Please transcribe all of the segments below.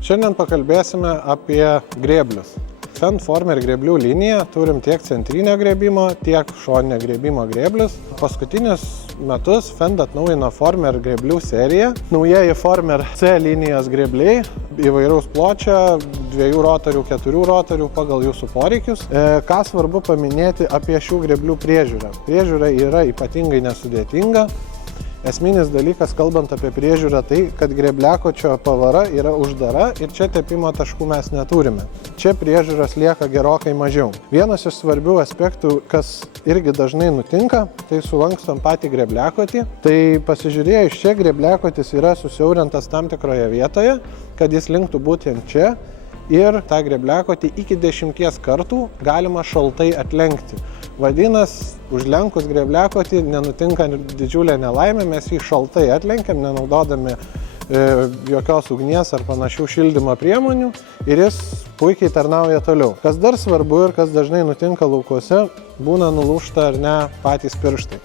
Šiandien pakalbėsime apie grėblius. Fendformer grėblių liniją turim tiek centrinio grėbimo, tiek šoninio grėbimo grėblius. Paskutinius metus Fend atnaujino Former grėblių seriją. Naujieji Former C linijos grėbliai įvairaus pločio, 2 rotorių, 4 rotorių pagal jūsų poreikius. Ką svarbu paminėti apie šių grėblių priežiūrą? Priežiūra yra ypatingai nesudėtinga. Esminis dalykas, kalbant apie priežiūrą, tai, kad grėbliakočio pavara yra uždara ir čia tepimo taškų mes neturime. Čia priežiūros lieka gerokai mažiau. Vienas iš svarbių aspektų, kas irgi dažnai nutinka, tai sulankstom patį grėbliakotį. Tai pasižiūrėjus čia, grėbliakotis yra susiaurintas tam tikroje vietoje, kad jis linktų būtent čia ir tą grėbliakotį iki 10 kartų galima šaltai atlenkti. Vadinasi, užlenkus grėbliakotį nenutinka didžiulė nelaimė, mes jį šaltai atlenkiam, nenaudodami jokios ugnies ar panašių šildymo priemonių ir jis puikiai tarnauja toliau. Kas dar svarbu ir kas dažnai nutinka laukuose, būna nulūžta ar ne patys pirštai.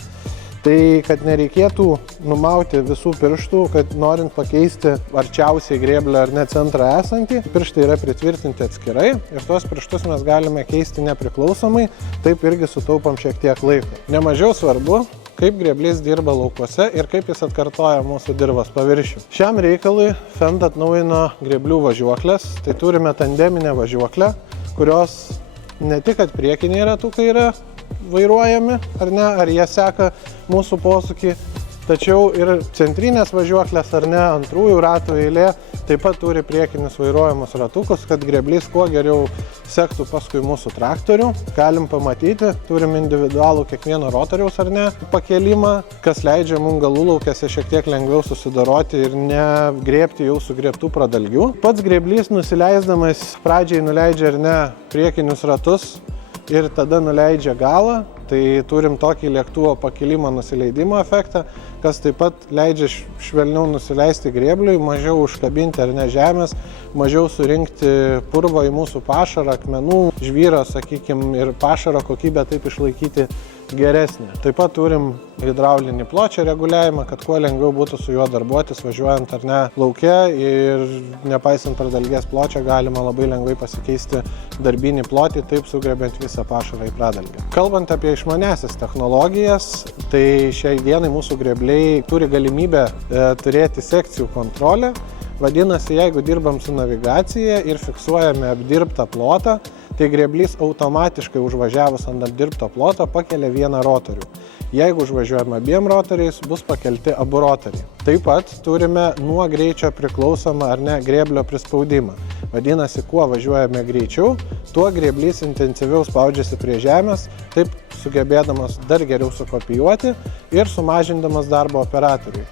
Tai kad nereikėtų numauti visų pirštų, kad norint pakeisti arčiausiai grėblio ar ne centrą esantį, pirštai yra pritvirtinti atskirai ir tuos pirštus mes galime keisti nepriklausomai, taip irgi sutaupom šiek tiek laiko. Nemažiau svarbu, kaip grėblys dirba laukuose ir kaip jis atkartoja mūsų dirvos paviršių. Šiam reikalui Fend atnaujino grėblių važiuoklės, tai turime tandeminę važiuoklę, kurios ne tik kad priekiniai ratukai yra vairuojami, ar ne, ar jie seka mūsų posūkį, tačiau ir centrinės važiuoklės, ar ne, antrųjų ratų eilė taip pat turi priekinius vairuojamus ratukus, kad grėblys kuo geriau sektų paskui mūsų traktorių. Galim pamatyti, turim individualų kiekvieno rotoriaus, ar ne, pakėlimą, kas leidžia mums galulaukėse šiek tiek lengviau susidoroti ir negrėbti jau sugrėbtų pradalgių. Pats grėblys nusileisdamas pradžiai nuleidžia, ar ne, priekinius ratus ir tada nuleidžia galą, tai turim tokį lėktuvo pakilimo nusileidimo efektą, kas taip pat leidžia švelniau nusileisti grėbliui, mažiau užkabinti ar ne žemės, mažiau surinkti purvo į mūsų pašarą, akmenų, žvyro, sakykime, ir pašaro kokybę taip išlaikyti geresnė. Taip pat turim hidraulinį pločio reguliavimą, kad kuo lengviau būtų su juo darbuotis, važiuojant ar ne lauke ir nepaisant pradalgės pločio galima labai lengvai pasikeisti darbinį plotį, taip sugrebiant visą pašarą į pradalgę. Kalbant apie išmaniąsias technologijas, tai šiai dienai mūsų grėbliai turi galimybę turėti sekcijų kontrolę. Vadinasi, jeigu dirbam su navigacija ir fiksuojame apdirbtą plotą, tai grėblys automatiškai užvažiavus ant apdirbto ploto pakelia vieną rotorių. Jeigu užvažiuojame abiem rotoriais, bus pakelti abu rotoriai. Taip pat turime nuo greičio priklausomą ar ne grėblio prispaudimą. Vadinasi, kuo važiuojame greičiau, tuo grėblys intensyviau spaudžiasi prie žemės, taip sugebėdamas dar geriau sukopijuoti ir sumažindamas darbo operatoriui.